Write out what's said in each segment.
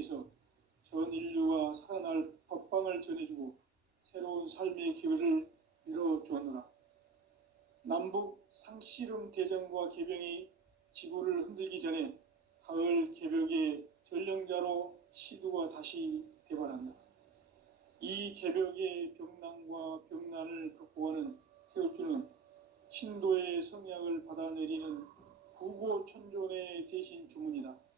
통해서 전 인류가 살아날 법방을 전해주고 새로운 삶의 기회를 열어주었노라. 남북 상씨름 대전과 개병이 지구를 흔들기 전에 가을 개벽의 전령자로 시두가 다시 대발한다. 이 개벽의 병난과 병난을 극복하는 태울주는 신도의 성약을 받아내리는 구고천존의 대신 주문이다.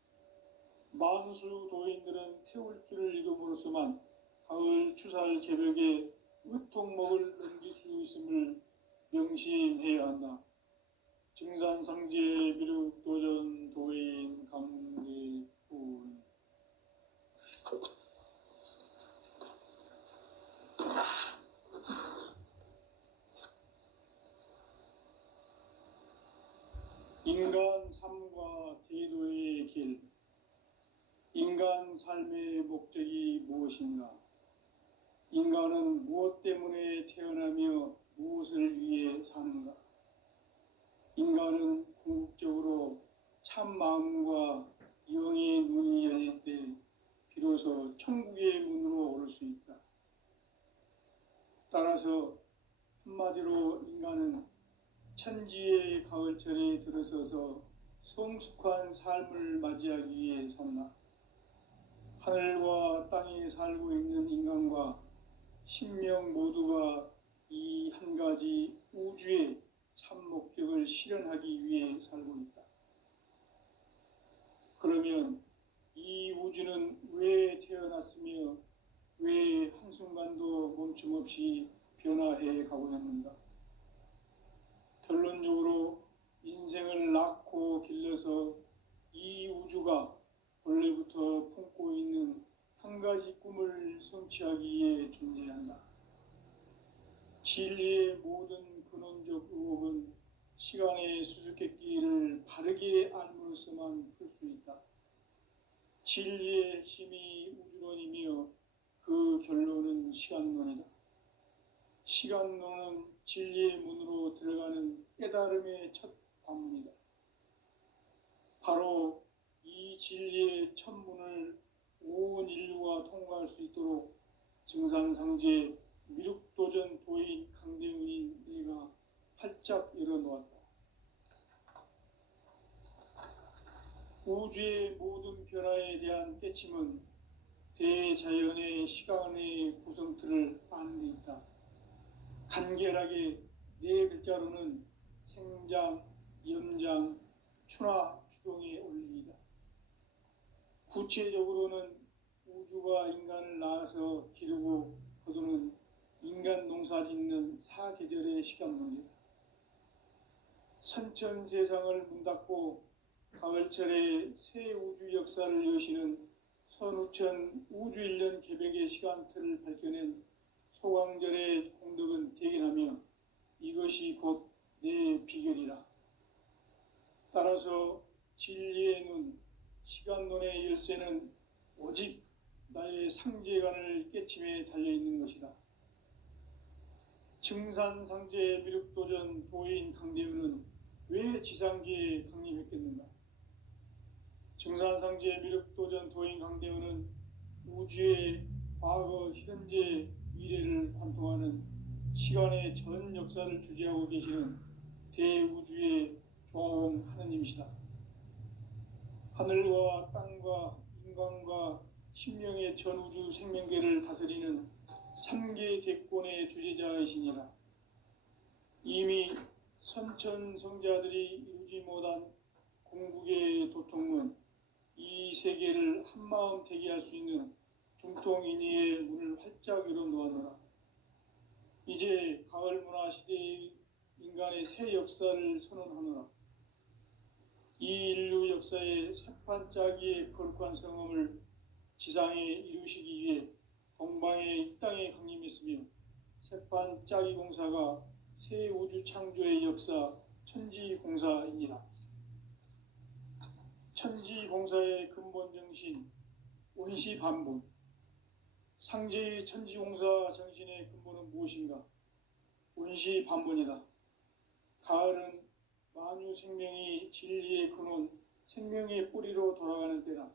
만수 도인들은 태울주를 읽음으로써만 가을 추살 개벽에 의통목을 넘길 수 있음을 명심해야 한다. 증산상제 미륵도전 도인 강대훈. 인간 삶과 대도의 길. 인간 삶의 목적이 무엇인가? 인간은 무엇 때문에 태어나며 무엇을 위해 사는가? 인간은 궁극적으로 참 마음과 영의 눈이 열릴 때 비로소 천국의 문으로 오를 수 있다. 따라서 한마디로 인간은 천지의 가을철에 들어서서 성숙한 삶을 맞이하기 위해 산다. 하늘과 땅에 살고 있는 인간과 신명 모두가 이 한 가지 우주의 참 목적을 실현하기 위해 살고 있다. 그러면 이 우주는 왜 태어났으며 왜 한순간도 멈춤 없이 변화해 가고 있는가? 결론적으로 인생을 낳고 길러서 이 우주가 원래부터 품고 있는 한 가지 꿈을 성취하기 위해 존재한다. 진리의 모든 근원적 의혹은 시간의 수수께끼를 바르게 알므로써만 풀 수 있다. 진리의 핵심이 우주론이며 그 결론은 시간론이다. 시간론은 진리의 문으로 들어가는 깨달음의 첫 관문이다. 바로 이 진리의 첫 문을 온 인류가 통과할 수 있도록 증산상제 미륵도전 도인 강대훈인 내가 활짝 열어놓았다. 우주의 모든 변화에 대한 깨침은 대자연의 시간의 구성틀을 아는 데 있다. 간결하게 네 글자로는 생장, 염장, 추나 추동의 원리이다. 구체적으로는 우주가 인간을 낳아서 기르고 거두는 인간 농사 짓는 사계절의 시간 문제다. 선천 세상을 문 닫고 가을철에 새 우주 역사를 여시는 선우천 우주일년 개벽의 시간틀을 밝혀낸 소강절의 공덕은 대견하며 이것이 곧 내 비결이라. 따라서 진리의 눈, 시간론의 열쇠는 오직 나의 상제관을 깨침에 달려있는 것이다. 증산상제 미륵도전 도인 강대훈은 왜 지상계에 강림했겠는가? 증산상제 미륵도전 도인 강대훈은 우주의 과거, 현재, 미래를 관통하는 시간의 전 역사를 주재하고 계시는 대우주의 조화원 하느님이시다. 하늘과 땅과 인간과 신명의 전우주 생명계를 다스리는 3계 대권의 주재자이시니라. 이미 선천성자들이 이루지 못한 궁극의 도통은 이 세계를 한마음 되게 할 수 있는 중통인의의 문을 활짝 열어놓았노라. 이제 가을 문화 시대의 인간의 새 역사를 선언하노라. 이 인류 역사의 새판짜기의 거룩한 성험을 지상에 이루시기 위해 동방의 이 땅에 강림했으며 새판짜기 공사가 새 우주 창조의 역사 천지공사이니라. 천지공사의 근본 정신 원시반본. 상제의 천지공사 정신의 근본은 무엇인가? 원시반본이다. 가을은 만유 생명이 진리의 근원, 생명의 뿌리로 돌아가는 때다.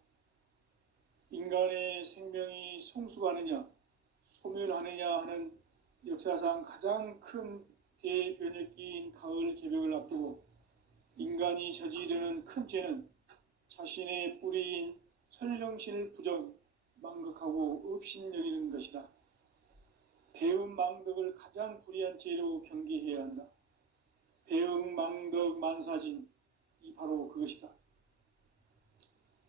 인간의 생명이 성숙하느냐 소멸하느냐 하는 역사상 가장 큰 대변혁기인 가을 개벽을 앞두고 인간이 저지르는 큰 죄는 자신의 뿌리인 설령신을 망각하고 업신여기는 것이다. 배은망덕을 가장 불의한 죄로 경계해야 한다. 배은망덕 만사진, 이 바로 그것이다.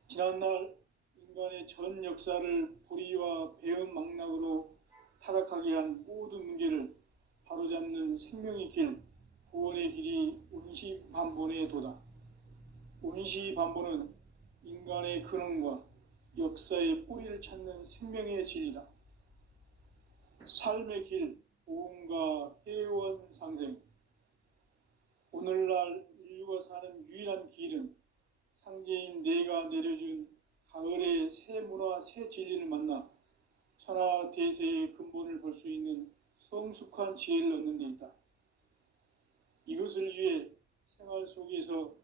지난날 인간의 전 역사를 불의와 배은망락으로 타락하게 한 모든 문제를 바로잡는 생명의 길, 구원의 길이 운시반본의 도다. 운시반본은 인간의 근원과 역사의 뿌리를 찾는 생명의 진리다. 삶의 길, 보험과 회원 상생. 오늘날 인류가 사는 유일한 길은 상제인 내가 내려준 가을의 새 문화, 새 진리를 만나 천하 대세의 근본을 볼 수 있는 성숙한 지혜를 얻는 데 있다. 이것을 위해 생활 속에서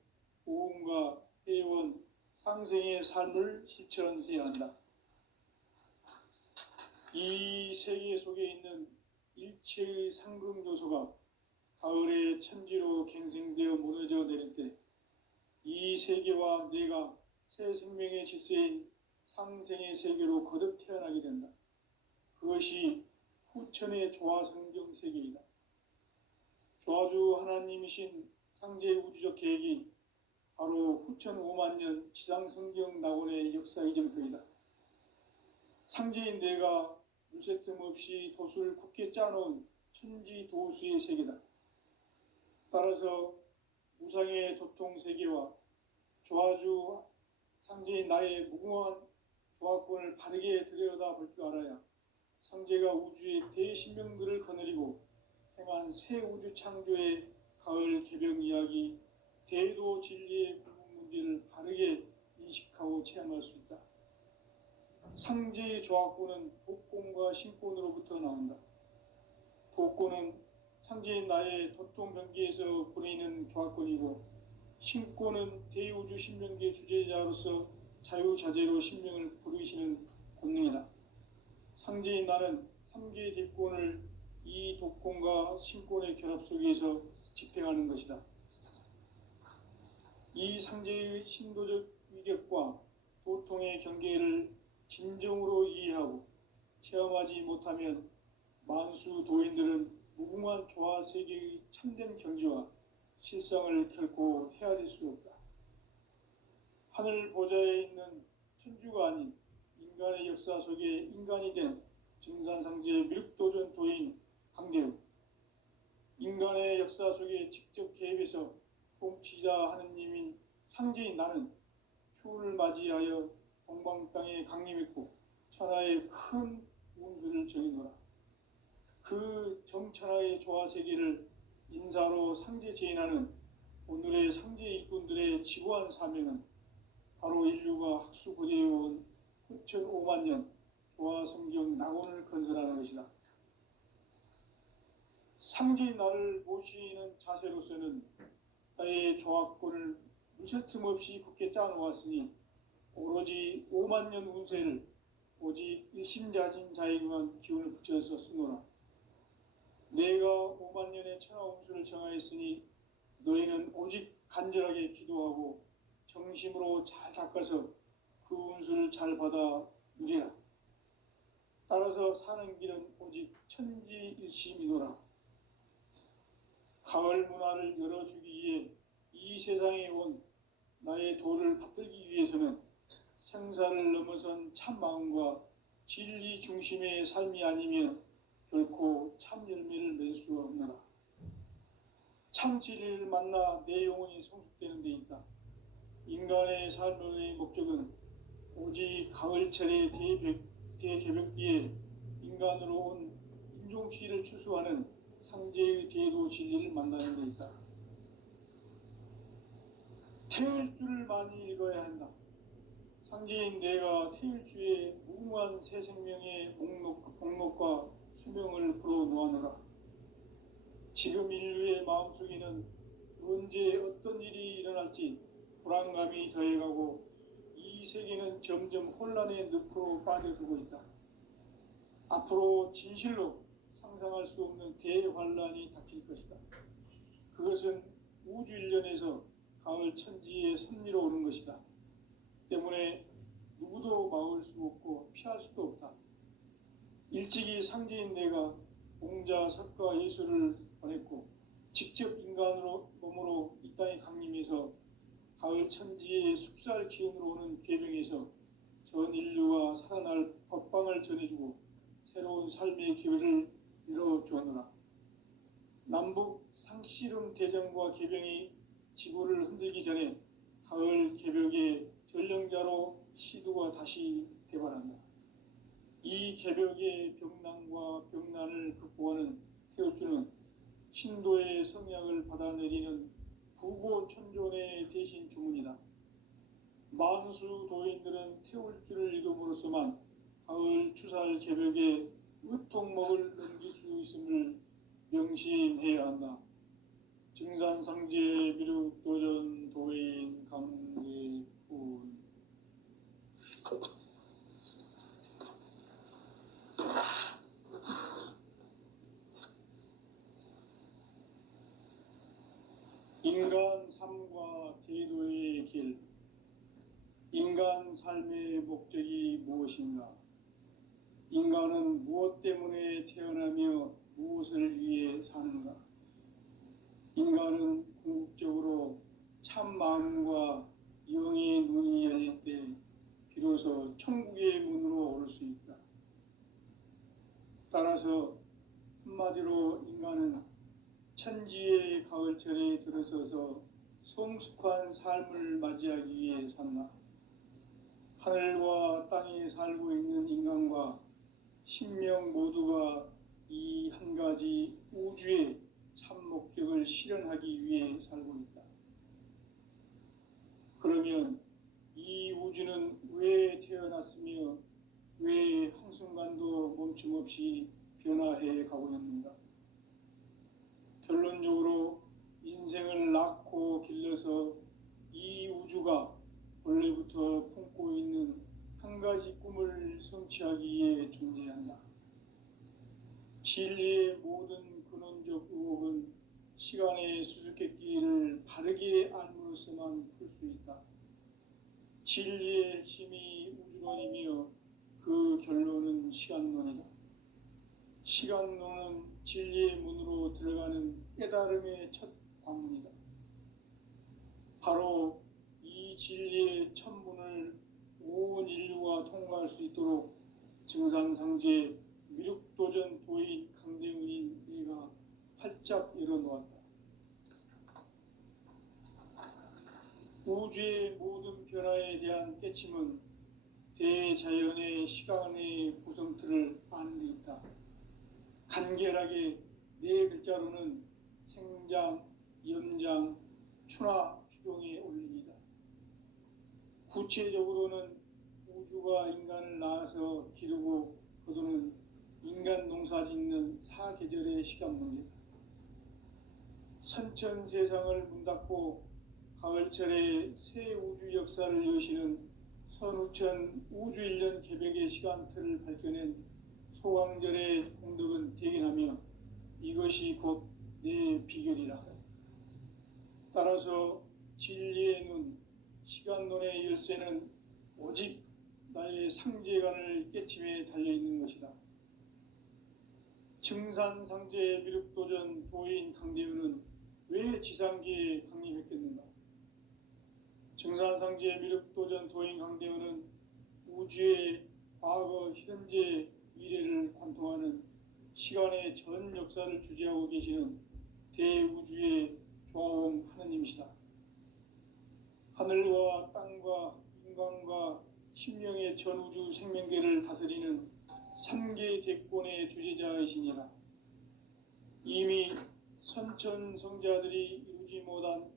보험과 회원, 상생의 삶을 실천해야 한다. 이 세계 속에 있는 일체의 상금 요소가 가을의 천지로 갱생되어 무너져 내릴 때 이 세계와 내가 새 생명의 질서인 상생의 세계로 거듭 태어나게 된다. 그것이 후천의 조화성경 세계이다. 조화주 하나님이신 상제 우주적 계획이 바로 후천 5만 년 지상성경 낙원의 역사 이정표이다. 상제인 내가 물새 틈 없이 돛을 굳게 짜놓은 천지 도수의 세계다. 따라서 무상의 도통 세계와 조화주 상제인 나의 무궁한 조화권을 바르게 들여다볼 줄 알아야 상제가 우주의 대신명들을 거느리고 행한 새 우주 창조의 가을 개벽 이야기, 대도 진리의 굴곡 문제를 바르게 인식하고 체험할 수 있다. 상제의 조화권은 독권과 신권으로부터 나온다. 독권은 상제인 나의 도통변기에서 부리는 조화권이고, 신권은 대우주 신명계 주제자로서 자유자재로 신명을 부르시는 권능이다. 상제인 나는 3개의 뒷권을 이 독권과 신권의 결합 속에서 집행하는 것이다. 이 상제의 신도적 위격과 도통의 경계를 진정으로 이해하고 체험하지 못하면 만수 도인들은 무궁한 조화 세계의 참된 경지와 실상을 결코 헤아릴 수 없다. 하늘 보좌에 있는 천주가 아닌 인간의 역사 속에 인간이 된 증산상제의 미륵도전 도인 강대우, 인간의 역사 속에 직접 개입해서 통치자 하느님인 상제인 나는 추운을 맞이하여 동방 땅에 강림했고 천하의 큰 운수를 정해놓아. 그 정천하의 조화 세계를 인사로 상제 제인하는 오늘의 상제 일꾼들의 지구한 사명은 바로 인류가 학수고대해온 후천 5만 년 조화 성경 낙원을 건설하는 것이다. 상제인 나를 모시는 자세로서는 나의 조화권을 무쇠틈 없이 굳게 짜놓았으니 오로지 5만 년 운세를 오직 일심자진 자에게만 기운을 붙여서 쓰노라. 내가 5만 년의 천하 운수를 정하였으니 너희는 오직 간절하게 기도하고 정심으로 잘 닦아서 그 운수를 잘 받아 누리라. 따라서 사는 길은 오직 천지일심이노라. 가을 문화를 열어주기 위해 이 세상에 온 나의 도를 받들기 위해서는 생사를 넘어선 참 마음과 진리 중심의 삶이 아니면 결코 참 열매를 맺을 수 없노라. 참 진리를 만나 내 영혼이 성숙되는 데 있다. 인간의 삶의 목적은 오직 가을철의 대개벽기에 인간으로 온 인종씨를 추수하는 상제의 대도 진리를 만나는 데 있다. 태일주를 많이 읽어야 한다. 상제인 내가 태일주의 무궁한 새 생명의 목록과 수명을 불어놓아노라. 지금 인류의 마음속에는 언제 어떤 일이 일어날지 불안감이 더해가고 이 이 세계는 점점 혼란의 늪으로 빠져들고 있다. 앞으로 진실로 상상할 수 없는 대환란이 닥칠 것이다. 그것은 우주 일련에서 가을 천지의 섭리로 오는 것이다. 때문에 누구도 막을 수 없고 피할 수도 없다. 일찍이 상제인 내가 공자, 석가, 예수를 보냈고 직접 인간으로 몸으로 이 땅에 강림해서 가을 천지의 숲살 기운으로 오는 궤병에서 전 인류가 살아날 법방을 전해주고 새로운 삶의 기회를 열어주었노라. 남북 상씨름 대전과 개병이 지구를 흔들기 전에 가을 개벽의 전령자로 시두가 다시 개발한다. 이 개벽의 병난과 병난을 극복하는 태울주는 신도의 성약을 받아내리는 부고천존의 대신 주문이다. 만수 도인들은 태울주를 읽음으로써만 가을 추살 개벽의 의통목을 넘길 수 있음을 명심해야 한다. 증산상제 미륵도전 도인 강대군. 인간 삶과 제도의 길. 인간 삶의 목적이 무엇인가? 인간은 무엇 때문에 태어나며 무엇을 위해 사는가? 인간은 궁극적으로 참 마음과 영의 눈이 열릴 때 비로소 천국의 문으로 오를 수 있다. 따라서 한마디로 인간은 천지의 가을철에 들어서서 성숙한 삶을 맞이하기 위해 산다. 하늘과 땅에 살고 있는 인간과 신명 모두가 이 한 가지 우주의 참 목적을 실현하기 위해 살고 있다. 그러면 이 우주는 왜 태어났으며 왜 한순간도 멈춤없이 변화해 가고 있는가? 결론적으로 인생을 낳고 길러서 이 우주가 원래부터 품고 있는 한 가지 꿈을 성취하기 위해 존재한다. 진리의 모든 근원적 의혹은 시간의 수수께끼를 바르게 알므로써만 풀 수 있다. 진리의 핵심이 우주론이며 그 결론은 시간론이다. 시간론은 진리의 문으로 들어가는 깨달음의 첫 관문이다. 바로 이 진리의 첫 문을 온 인류가 통과할 수 있도록 증산상제 미륵도전 도인 강대훈인 내가 활짝 열어놓았다. 우주의 모든 변화에 대한 깨침은 대자연의 시간의 구성틀을 아는 데 있다. 간결하게 네 글자로는 생장, 연장, 추나 추동의 원리이다. 구체적으로는 우주가 인간을 낳아서 기르고 거두는 인간 농사 짓는 사계절의 시간 문제다. 선천 세상을 문 닫고 가을철에 새 우주 역사를 여시는 선우천 우주일년 개벽의 시간틀을 밝혀낸 소강절의 공덕은 대견하며 이것이 곧 내 비결이라. 따라서 진리의 눈, 시간론의 열쇠는 오직 나의 상제관을 깨침에 달려있는 것이다. 증산상제 미륵도전 도인 강대훈은 왜 지상계에 강림했겠는가? 증산상제 미륵도전 도인 강대훈은 우주의 과거, 현재, 미래를 관통하는 시간의 전 역사를 주재하고 계시는 대우주의 조화원 하느님이시다. 하늘과 땅과 인간과 신명의 전우주 생명계를 다스리는 3계 대권의 주재자이시니라. 이미 선천성자들이 이루지 못한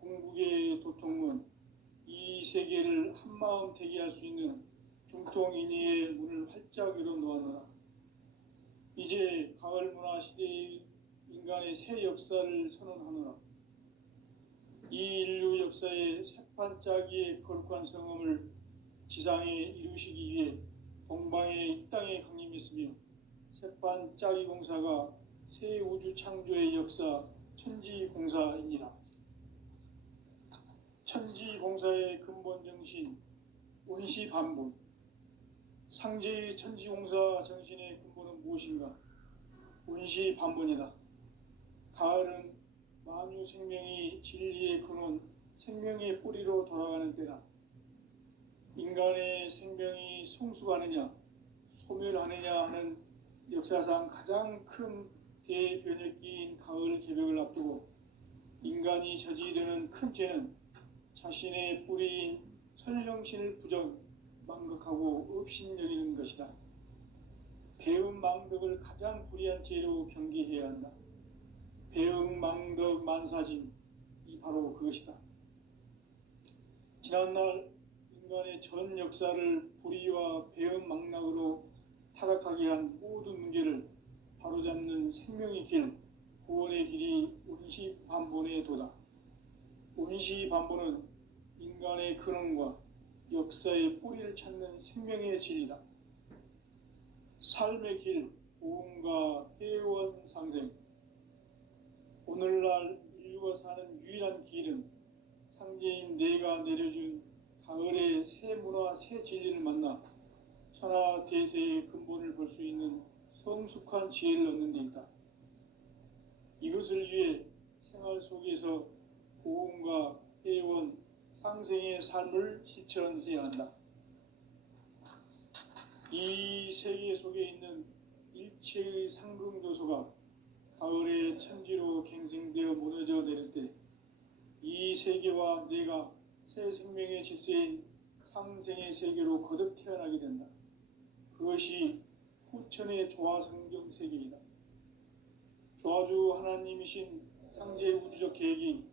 궁극의 도통문, 이 세계를 한마음 대기할 수 있는 중통인의의 문을 활짝 열어놓았노라. 이제 가을 문화 시대의 인간의 새 역사를 선언하노라. 이 인류 역사의 새판짜기의 거룩한 성음을 지상에 이루시기 위해 동방의 이 땅에 강림했으며 새판 짜기 공사가 새 우주 창조의 역사 천지공사이니라. 천지공사의 근본 정신 원시반본. 상제의 천지공사 정신의 근본은 무엇인가? 원시반본이다. 가을은 만유 생명이 진리의 근원, 생명의 뿌리로 돌아가는 때다. 인간의 생명이 성숙하느냐, 소멸하느냐 하는 역사상 가장 큰 대변혁기인 가을 개벽을 앞두고 인간이 저지르는 큰 죄는 자신의 뿌리인 설령신을 부정, 망극하고 업신여기는 것이다. 배음 망덕을 가장 불의한 죄로 경계해야 한다. 배음 망덕 만사진, 이 바로 그것이다. 지난날 인간의 전 역사를 불의와 배음 망락으로 타락하게 한 모든 문제를 바로잡는 생명의 길, 구원의 길이 원시반본의 도다. 원시반본은 인간의 근원과 역사의 뿌리를 찾는 생명의 진리다. 삶의 길, 보험과 회원 상생. 오늘날 인류가 사는 유일한 길은 상제인 내가 내려준 가을의 새 문화, 새 진리를 만나 천하 대세의 근본을 볼 수 있는 성숙한 지혜를 얻는 데 있다. 이것을 위해 생활 속에서 보험과 회원, 상생의 삶을 실천해야 한다. 이 세계 속에 있는 일체의 상극 요소가 가을의 천지로 갱생되어 무너져 내릴 때 이 세계와 내가 새 생명의 질서인 상생의 세계로 거듭 태어나게 된다. 그것이 후천의 조화성경 세계이다. 조화주 하나님이신 상제 우주적 계획이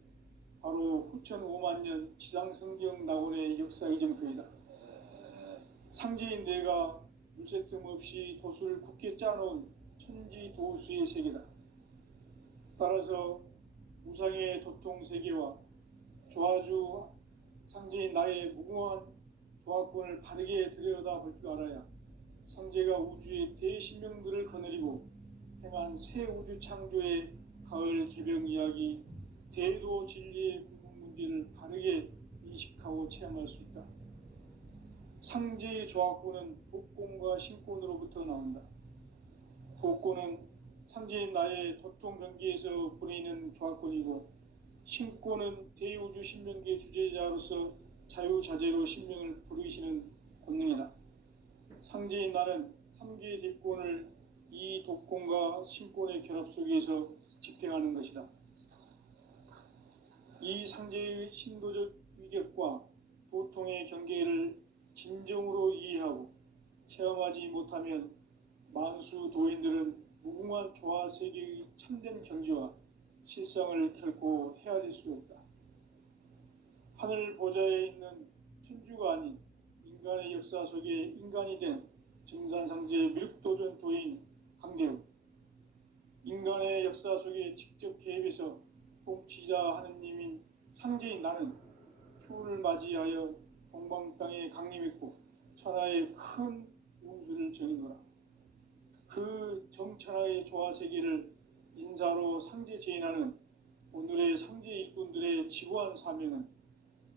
바로 후천 5만년 지상성경 낙원의 역사 이정표이다. 상제인 내가 물새 틈 없이 도수를 굳게 짜놓은 천지 도수의 세계다. 따라서 무상의 도통 세계와 조화주 상제인 나의 무궁한 조화권을 바르게 들여다볼 줄 알아야 상제가 우주의 대신명들을 거느리고 행한 새 우주 창조의 가을 개벽 이야기, 대도 진리의 구분 문제를 바르게 인식하고 체험할 수 있다. 상제의 조화권은 복권과 신권으로부터 나온다. 복권은 상제인 나의 도통 경계에서 부리는 조화권이고, 신권은 대우주 신명계 주제자로서 자유자재로 신명을 부르시는 권능이다. 상제인 나는 3개의 뒷권을 이 독권과 신권의 결합 속에서 집행하는 것이다. 이 상제의 신도적 위격과 도통의 경계를 진정으로 이해하고 체험하지 못하면 만수 도인들은 무궁한 조화 세계의 참된 경지와 실상을 결코 헤아릴 수 없다. 하늘 보좌에 있는 천주가 아닌 인간의 역사 속에 인간이 된 증산상제 밀도전 도인 강대우, 인간의 역사 속에 직접 개입해서 통치자 하느님인 상제인 나는 추운을 맞이하여 동방 땅에 강림했고 천하의 큰 운수를 정의노라. 그 정천하의 조화 세계를 인사로 상제 제인하는 오늘의 상제 일꾼들의 지고한 사명은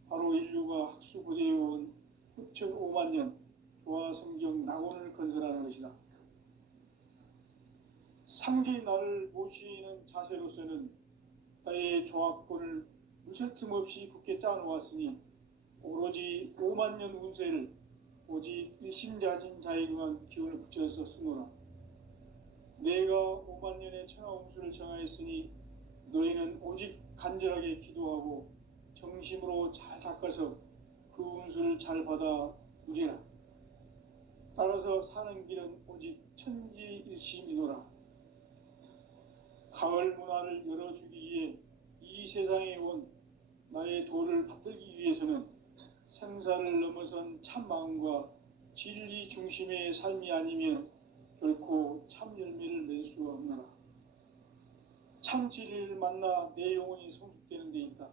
바로 인류가 학수고대해온 후천 5만년 조화 성경 낙원을 건설하는 것이다. 상제인 나를 모시는 자세로서는 나의 조화권을 무설틈 없이 굳게 짜놓았으니 오로지 5만년 운세를 오직 일심자진 자에게만 기운을 붙여서 쓰노라. 내가 5만년의 천하 운수를 정하였으니 너희는 오직 간절하게 기도하고 정심으로 잘 닦아서 그 운수를 잘 받아 누리라. 따라서 사는 길은 오직 천지일심이노라. 가을 문화를 열어주기 위해 이 세상에 온 나의 도를 받들기 위해서는 생사를 넘어선 참 마음과 진리 중심의 삶이 아니면 결코 참 열매를 맺을 수가 없노라. 참 진리를 만나 내 영혼이 성숙되는 데 있다.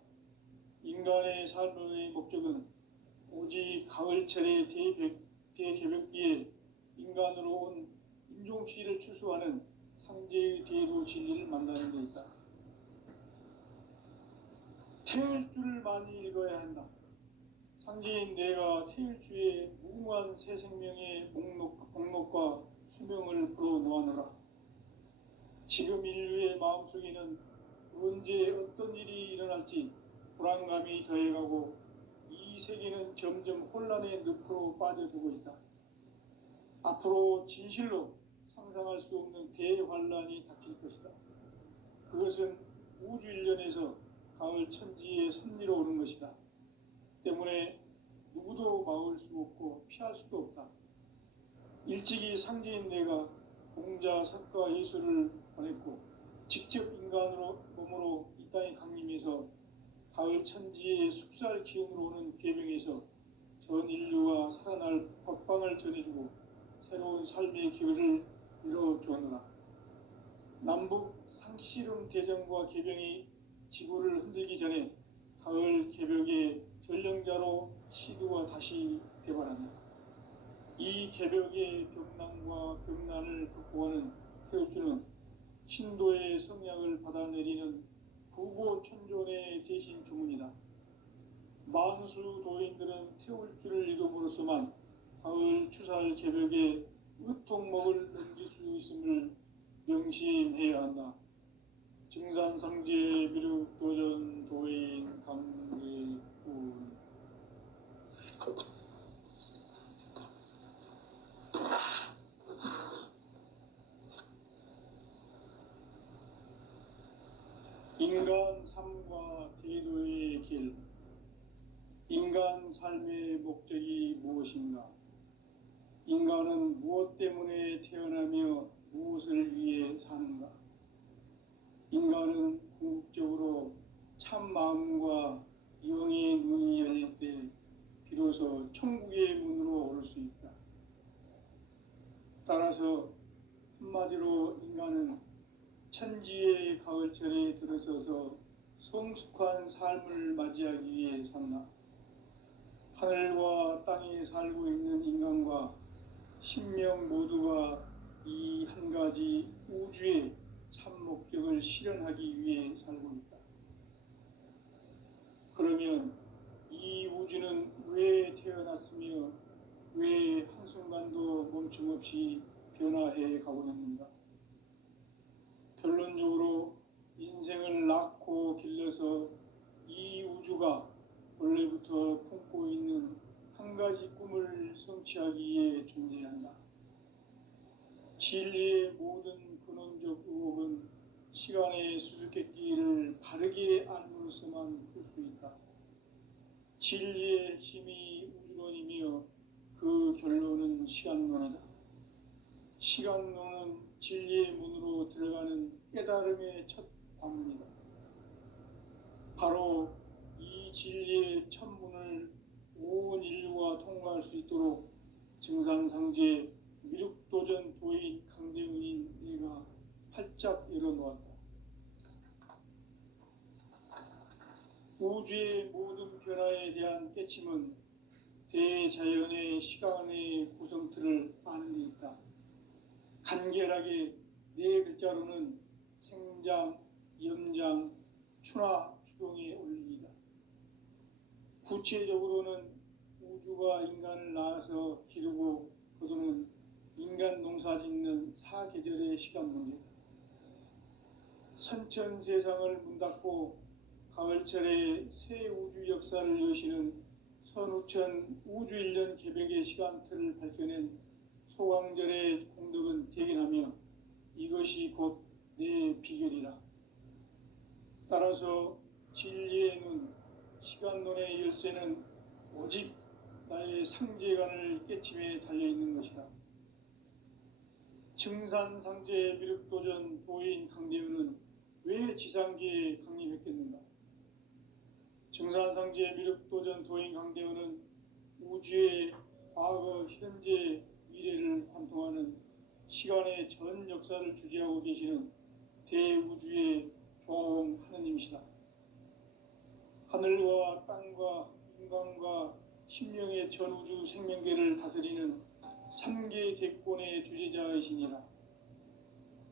인간의 삶의 목적은 오직 가을철의 대개벽기에 인간으로 온 임종시를 추수하는 상제의 대도 진리를 만나는 데 있다. 태일주를 많이 읽어야 한다. 상제인 내가 태일주의 무궁한 새 생명의 목록과 수명을 불어놓아노라. 지금 인류의 마음속에는 언제 어떤 일이 일어날지 불안감이 더해가고 이 세계는 점점 혼란의 늪으로 빠져들고 있다. 앞으로 진실로 상상할 수 없는 대환란이 닥칠 것이다. 그것은 우주 일련에서 가을 천지의 섭리로 오는 것이다. 때문에 누구도 막을 수 없고 피할 수도 없다. 일찍이 상제인 내가 공자, 석가, 예수를 보냈고 직접 인간으로 몸으로 이 땅에 강림해서 가을 천지의 숲살 기운으로 오는 계명에서 전 인류와 살아날 법방을 전해주고 새로운 삶의 기회를 이뤄주었노라. 남북 상씨름 대전과 계병이 지구를 흔들기 전에 가을 개벽의 전령자로 시드와 다시 대발한다. 이 개벽의 벽난과 벽난을 극복하는 태울주는 신도의 성약을 받아내리는 부고천존의 대신 주문이다. 만수 도인들은 태울주를 이름으로서만 가을 추살 개벽의 으통목을 넘길 수 있음을 명심해야 한다. 증산상제 미륵도전 도인 강대군 인간 삶과 대도의 길. 인간 삶의 목적이 무엇인가? 인간은 무엇 때문에 태어나며 무엇을 위해 사는가? 인간은 궁극적으로 참 마음과 영의 문이 열릴 때 비로소 천국의 문으로 오를 수 있다. 따라서 한마디로 인간은 천지의 가을철에 들어서서 성숙한 삶을 맞이하기 위해 산다. 하늘과 땅에 살고 있는 인간과 신명 모두가 이 한 가지 우주의 참 목적을 실현하기 위해 살고 있다. 그러면 이 우주는 왜 태어났으며 왜 한순간도 멈춤없이 변화해 가고 있는가? 결론적으로 인생을 낳고 길러서 이 우주가 원래부터 품고 있는 한 가지 꿈을 성취하기 위해 존재한다. 진리의 모든 근원적 의혹은 시간의 수수께끼를 바르게 알므로서만 풀 수 있다. 진리의 핵심이 우주론이며 그 결론은 시간론이다. 시간론은 진리의 문으로 들어가는 깨달음의 첫 관문이다. 바로 이 진리의 첫 문을 온 인류가 통과할 수 있도록 증산상제 미륵도전 도인 강대훈인 내가 활짝 열어놓았다. 우주의 모든 변화에 대한 깨침은 대자연의 시간의 구성틀을 아는 데 있다. 간결하게 네 글자로는 생장, 염장, 추나, 추동의 원리이다. 구체적으로는 우주가 인간을 낳아서 기르고 거두는 인간 농사 짓는 사계절의 시간 문제다. 선천 세상을 문 닫고 가을철에 새 우주 역사를 여시는 선우천 우주일년 개벽의 시간틀을 밝혀낸 소강절의 공덕은 대견하며 이것이 곧 내 비결이라. 따라서 진리의 눈, 시간론의 열쇠는 오직 나의 상제관을 깨침에 달려있는 것이다. 증산상제 미륵도전 도인 강대훈은 왜 지상계에 강림했겠는가? 증산상제 미륵도전 도인 강대훈은 우주의 과거, 현재, 미래를 관통하는 시간의 전 역사를 주재하고 계시는 대우주의 종 하느님이시다. 하늘과 땅과 인간과 신명의 전우주 생명계를 다스리는 3계 대권의 주제자이시니라.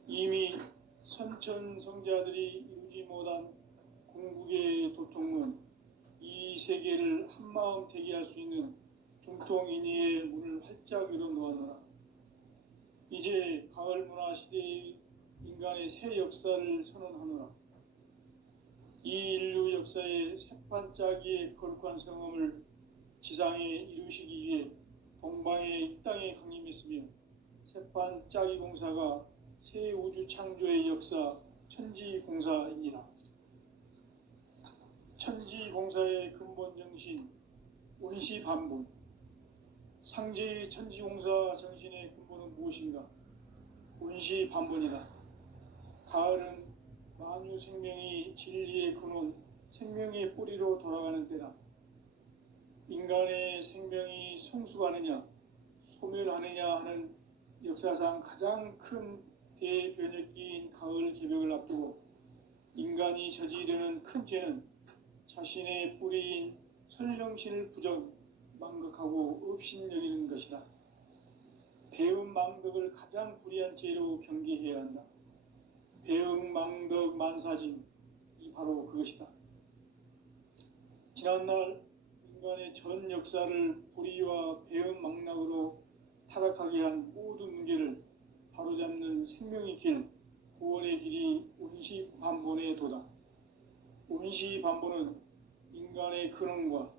이미 선천성자들이 이루지 못한 궁극의 도통은 이 세계를 한마음 되게 할 수 있는 중통인의의 문을 활짝 열어놓았노라. 이제 가을 문화 시대의 인간의 새 역사를 선언하노라. 이 인류 역사의 새판짜기의 거룩한 성험을 지상에 이루시기 위해 동방의 이 땅에 강림했으며 새판짜기 공사가 새 우주 창조의 역사 천지공사이니라. 천지공사의 근본 정신 원시반본. 상제의 천지공사 정신의 근본은 무엇인가? 원시반본이다. 가을은 만유 생명이 진리의 근원, 생명의 뿌리로 돌아가는 때다. 인간의 생명이 성숙하느냐, 소멸하느냐 하는 역사상 가장 큰 대변혁기인 가을 개벽을 앞두고 인간이 저지르는 큰 죄는 자신의 뿌리인 설령신을 망각하고 업신여기는 것이다. 배음 망덕을 가장 불의한 죄로 경계해야 한다. 배음 망덕 만사진, 이 바로 그것이다. 지난날 인간의 전 역사를 불의와 배음 망락으로 타락하게 한 모든 문제를 바로잡는 생명의 길, 구원의 길이 원시반본의 도다. 원시반본은 인간의 근원과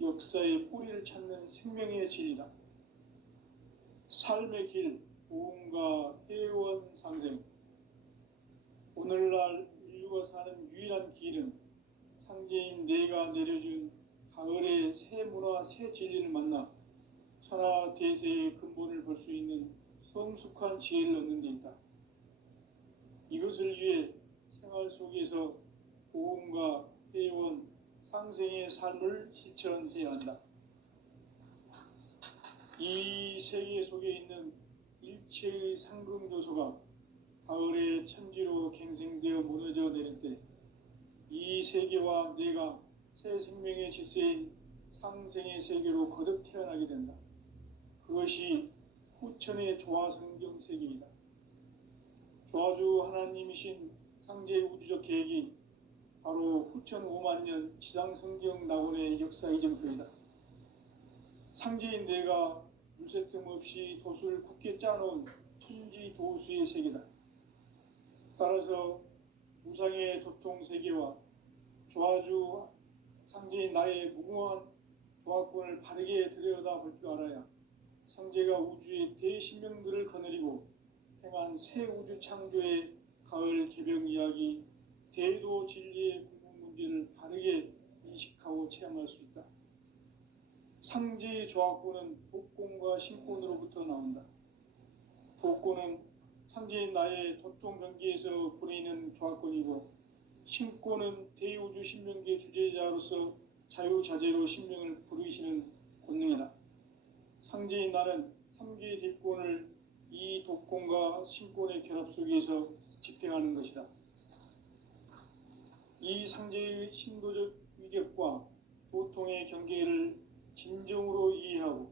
역사의 뿌리를 찾는 생명의 진리다. 삶의 길, 보험과 회원 상생. 오늘날 인류가 사는 유일한 길은 상제인 내가 내려준 가을의 새 문화, 새 진리를 만나 천하 대세의 근본을 볼 수 있는 성숙한 지혜를 얻는 데 있다. 이것을 위해 생활 속에서 보험과 회원, 상생의 삶을 실천해야 한다. 이 세계 속에 있는 일체의 상금요소가 가을의 천지로 갱생되어 무너져 내릴 때 이 세계와 내가 새 생명의 질서인 상생의 세계로 거듭 태어나게 된다. 그것이 후천의 조화성경 세계이다. 조화주 하나님이신 상제 우주적 계획이 바로 후천 5만 년 지상성경 낙원의 역사 이정표이다. 상제인 내가 물새 틈 없이 도수를 굳게 짜놓은 천지 도수의 세계다. 따라서 무상의 도통 세계와 조화주 상제인 나의 무궁한 조화권을 바르게 들여다볼 줄 알아야 상제가 우주의 대신명들을 거느리고 행한 새 우주 창조의 가을 개벽 이야기, 대도 진리의 궁극 문제를 바르게 인식하고 체험할 수 있다. 상제의 조화권은 복권과 신권으로부터 나온다. 복권은 상제인 나의 도통 경계에서 부리는 조화권이고, 신권은 대우주 신명계 주제자로서 자유자재로 신명을 부르시는 권능이다. 상제인 나는 3계 뒷권을 이 독권과 신권의 결합 속에서 집행하는 것이다. 이 상제의 신도적 위력과 도통의 경계를 진정으로 이해하고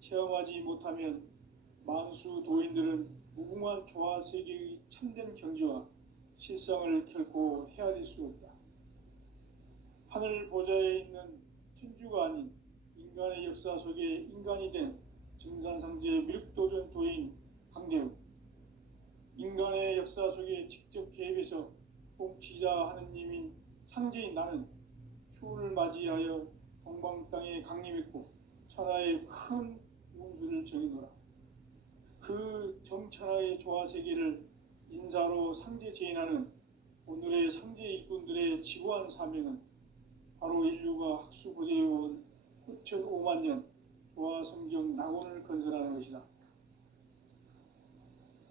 체험하지 못하면 만수 도인들은 무궁한 조화 세계의 참된 경지와 실상을 결코 헤아릴 수 없다. 하늘 보좌에 있는 천주가 아닌 인간의 역사 속에 인간이 된 증산상제 밀도전 도인 강대우, 인간의 역사 속에 직접 개입해서 통치자 하느님인 상제인 나는 추운을 맞이하여 동방 땅에 강림했고 천하의 큰 운수를 정해놓으라. 그 정천하의 조화세계를 인사로 상제 제인하는 오늘의 상제 일꾼들의 지고한 사명은 바로 인류가 학수고대해온 후천 5만 년 조화성경 낙원을 건설하는 것이다.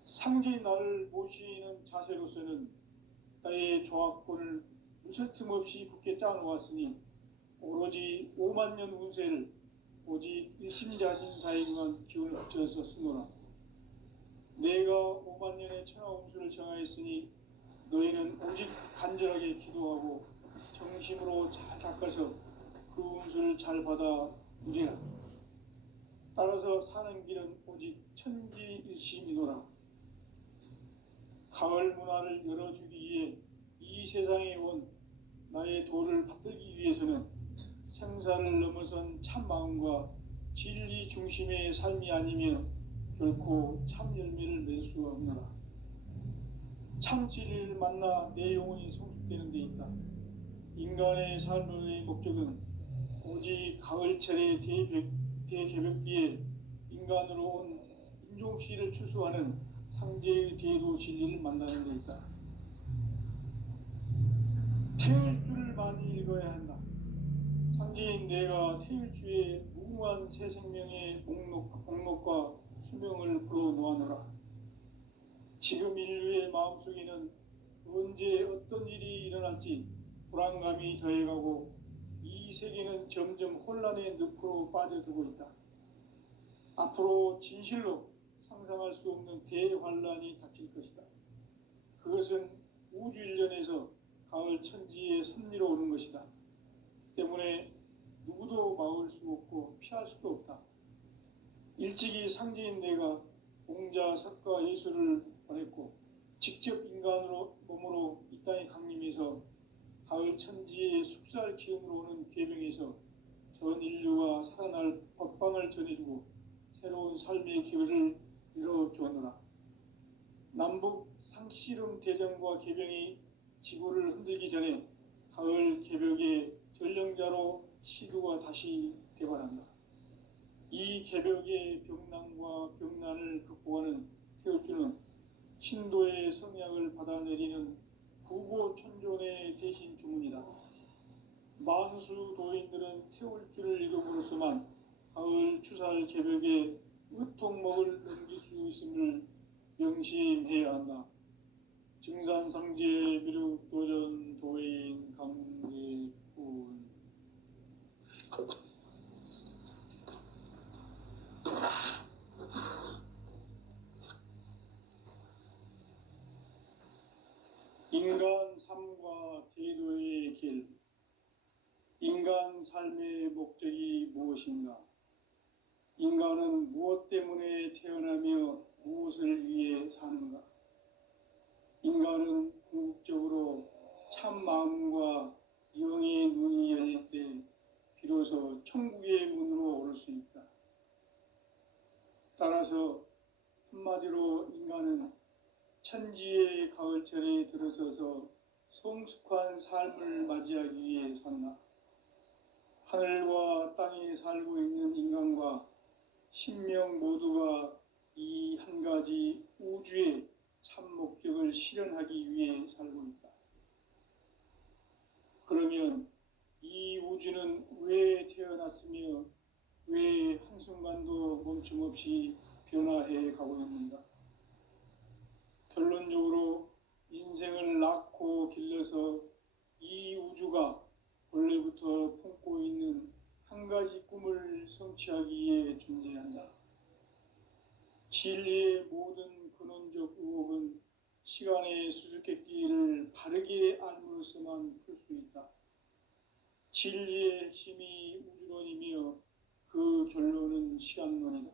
상제인 나를 모시는 자세로서는 나의 조화권을 무쇠틈 없이 굳게 짜놓았으니 오로지 5만 년 운세를 오직 일심자진사에만 기운을 붙여서 쓰노라. 내가 5만 년의 천하 운수를 정하였으니 너희는 오직 간절하게 기도하고 정심으로 잘 닦아서 그 운수를 잘 받아 우리라. 따라서 사는 길은 오직 천지일심이노라. 가을 문화를 열어주기 위해 이 세상에 온 나의 도를 받들기 위해서는 생사를 넘어선 참 마음과 진리 중심의 삶이 아니면 결코 참 열매를 맺을 수가 없노라. 참 진리를 만나 내 영혼이 성숙되는 데 있다. 인간의 삶의 목적은 오직 가을철의 대개벽기에 인간으로 온 인종씨를 추수하는 상제의 대도 진리를 만나는 데 있다. 태일주를 많이 읽어야 한다. 상제인 내가 태일주의 무궁한 새 생명의 목록과 수명을 풀어놓아노라. 지금 인류의 마음속에는 언제 어떤 일이 일어날지 불안감이 더해가고 이 세계는 점점 혼란의 늪으로 빠져들고 있다. 앞으로 진실로 상상할 수 없는 대환란이 닥칠 것이다. 그것은 우주 일련에서 가을 천지의 섭리로 오는 것이다. 때문에 누구도 막을 수 없고 피할 수도 없다. 일찍이 상제인 내가 공자, 석가, 예수를 보냈고 직접 인간으로 몸으로 이 땅에 강림해서 가을 천지의 숲살 기운으로 오는 계명에서 전 인류가 살아날 법방을 전해주고 새로운 삶의 기회를 이뤄주었노라. 남북 상씨름 대전과 계병이 지구를 흔들기 전에 가을 개벽의 전령자로 시두가 다시 대발한다. 이 개벽의 병난과 병난을 극복하는 태울주는 신도의 성약을 받아내리는 구고천존의 대신 주문이다. 만수 도인들은 태울주를 이름으로서만 가을 추살 개벽의 의통목을 넘길 수 있음을 명심해야 한다. 증산상제 미륵도전 도인 강대군. 인간 삶과 대도의 길. 인간 삶의 목적이 무엇인가? 인간은 무엇 때문에 태어나며 무엇을 위해 사는가? 인간은 궁극적으로 참 마음과 영의 눈이 열릴 때 비로소 천국의 문으로 오를 수 있다. 따라서 한마디로 인간은 천지의 가을철에 들어서서 성숙한 삶을 맞이하기 위해 산다. 하늘과 땅에 살고 있는 인간과 신명 모두가 이 한 가지 우주의 참 목적을 실현하기 위해 살고 있다. 그러면 이 우주는 왜 태어났으며 왜 한순간도 멈춤 없이 변화해 가고 있는가? 결론적으로 인생을 낳고 길러서 이 우주가 원래부터 품고 있는 한 가지 꿈을 성취하기 위해 존재한다. 진리의 모든 근원적 의혹은 시간의 수수께끼를 바르게 알므로서만 풀 수 있다. 진리의 핵심이 우주론이며 그 결론은 시간론이다.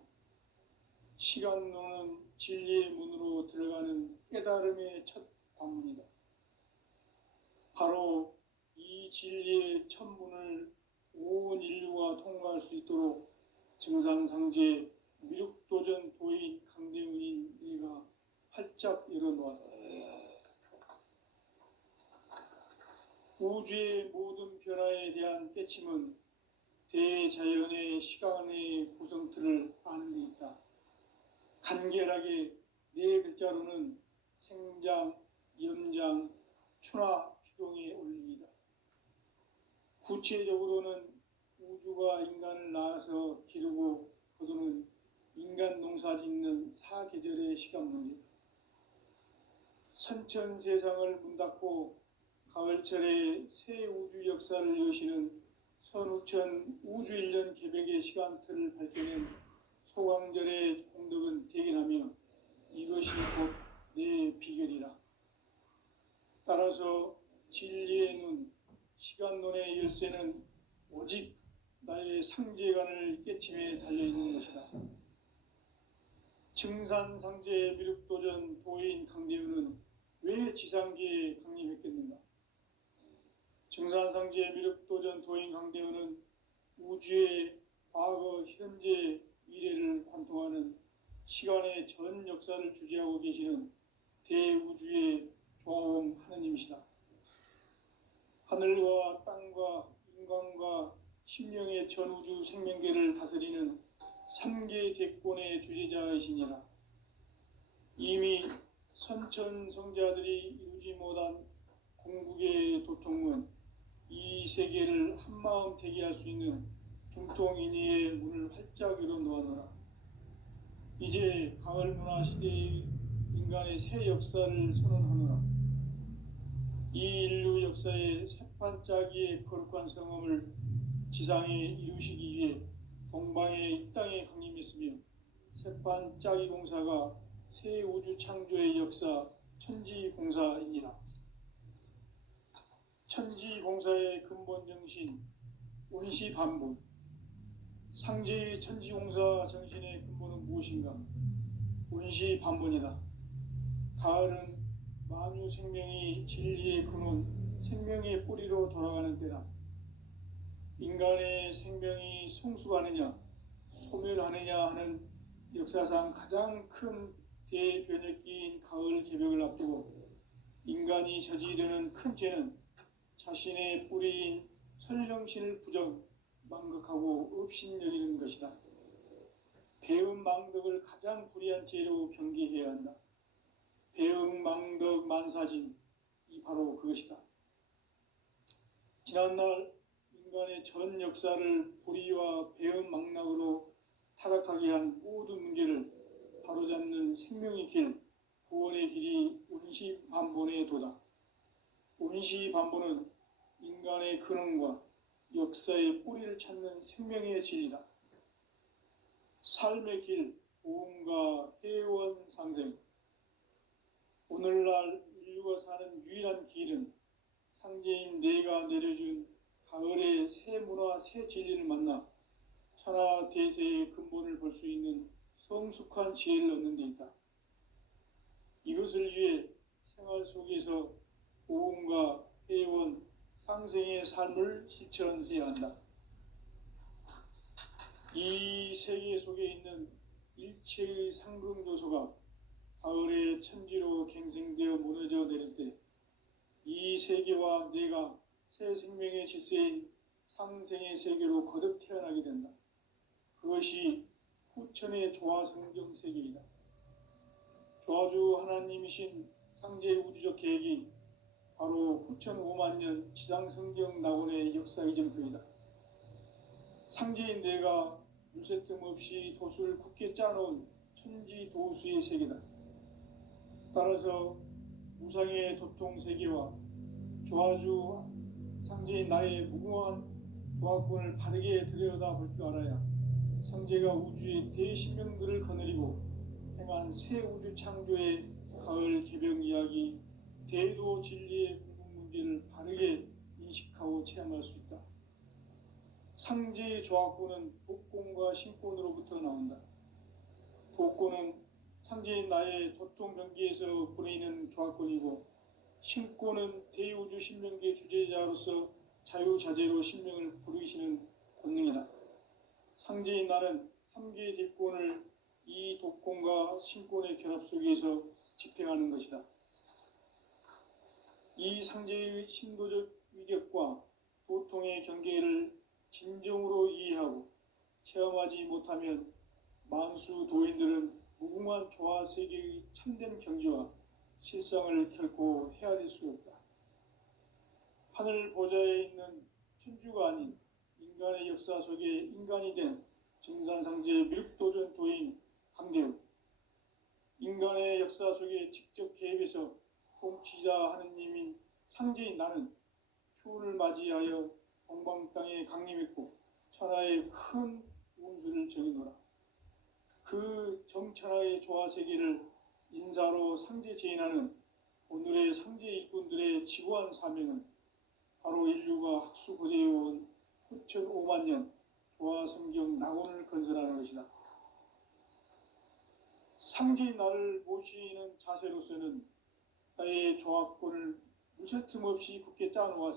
시간론은 진리의 문으로 들어가는 깨달음의 첫 관문이다. 바로 이 진리의 첫 문을 온 인류가 통과할 수 있도록 증산상제 미륵도전 도인 강대훈인 내가 활짝 열어놓았다. 우주의 모든 변화에 대한 깨침은 대자연의 시간의 구성틀을 아는 데 있다. 간결하게 네 글자로는 생장, 염장, 추나, 추동의 원리이다. 구체적으로는 우주가 인간을 낳아서 기르고 거두는 인간 농사 짓는 사계절의 시간 문제다. 선천 세상을 문 닫고 가을철에 새 우주 역사를 여시는 선우천 우주 1년 개벽의 시간틀을 밝혀낸 소강절의 공덕은 대견하며 이것이 곧 내 비결이라. 따라서 진리의 눈, 시간론의 열쇠는 오직 나의 상제관을 깨침에 달려있는 것이다. 증산상제 미륵도전 도인 강대우는 왜 지상계에 강림했겠는가? 증산상제 미륵도전 도인 강대우는 우주의 과거, 현재, 미래를 관통하는 시간의 전 역사를 주재하고 계시는 대우주의 조화원 하느님이시다. 하늘과 땅과 인간과 신명의 전우주 생명계를 다스리는 3개 대권의 주재자이시니라. 이미 선천성자들이 이루지 못한 궁극의 도통은 이 세계를 한마음 되게 할 수 있는 중통인의의 문을 활짝 열어 놓아노라. 이제 가을 문화 시대의 인간의 새 역사를 선언하노라. 이 인류 역사의 새판짜기의 거룩한 성험을 지상에 이루시기 위해 동방의 이 땅에 강림했으며 새판짜기 공사가 새 우주 창조의 역사 천지공사이니라. 천지공사의 근본 정신 운시반본. 상제의 천지공사 정신의 근본은 무엇인가? 운시반본이다. 가을은 만유 생명이 진리의 근원, 생명의 뿌리로 돌아가는 때다. 인간의 생명이 성숙하느냐, 소멸하느냐 하는 역사상 가장 큰 대변혁기인 가을 개벽을 앞두고 인간이 저지르는 큰 죄는 자신의 뿌리인 설령신을 부정, 망극하고 업신여기는 것이다. 배음 망덕을 가장 불의한 죄로 경계해야 한다. 배음 망덕 만사진, 이 바로 그것이다. 지난날 인간의 전 역사를 불의와 배음 망락으로 타락하게 한 모든 문제를 바로잡는 생명의 길, 구원의 길이 운시반본의 도다. 운시반본은 인간의 근원과 역사의 뿌리를 찾는 생명의 진리다. 삶의 길, 보험과 회원 상생. 오늘날 인류가 사는 유일한 길은 상제인 내가 내려준 가을의 새 문화, 새 진리를 만나 천하 대세의 근본을 볼 수 있는 성숙한 지혜를 얻는 데 있다. 이것을 위해 생활 속에서 보험과 회원, 상생의 삶을 실천해야 한다. 이 세계 속에 있는 일체의 상승조소가 가을의 천지로 갱생되어 무너져 내릴 때 이 세계와 내가 새 생명의 질서인 상생의 세계로 거듭 태어나게 된다. 그것이 후천의 조화성경 세계이다. 조화주 하나님이신 상제의 우주적 계획이 바로 후천 5만년 지상성경 낙원의 역사 이전표이다. 상제인 내가 유세 틈 없이 도수를 굳게 짜놓은 천지도수의 세계다. 따라서 무상의 도통세계와 조화주 상제인 나의 무궁한 조화권을 바르게 들여다볼 줄 알아야 상제가 우주의 대신명들을 거느리고 행한 새 우주 창조의 가을 개벽 이야기, 대도 진리의 궁극 문제를 바르게 인식하고 체험할 수 있다. 상제의 조화권은 독권과 신권으로부터 나온다. 독권은 상제인 나의 도통 경계에서 보내는 조화권이고, 신권은 대우주 신명계 주제자로서 자유자재로 신명을 부르시는 권능이다. 상제인 나는 3개 대권을 이 독권과 신권의 결합 속에서 집행하는 것이다. 이 상제의 신도적 위격과 도통의 경계를 진정으로 이해하고 체험하지 못하면 만수 도인들은 무궁한 조화 세계의 참된 경지와 실상을 결코 헤아릴 수 없다. 하늘 보좌에 있는 천주가 아닌 인간의 역사 속에 인간이 된 증산상제 미륵도전 도인 강대우. 인간의 역사 속에 직접 개입해서 통치자 하느님인 상제인 나는 추운을 맞이하여 동방 땅에 강림했고 천하의 큰 운수를 정해노라. 그 정천하의 조화세계를 인사로 상제 제인하는 오늘의 상제 일꾼들의 지구한 사명은 바로 인류가 학수고대해온 후천 5만 년 도와 성경 낙원을 건설하는 것이다. 상제의 나를 모시는 자세로서는 나의 조합권을 무쇠틈 없이 굳게 짜놓았으며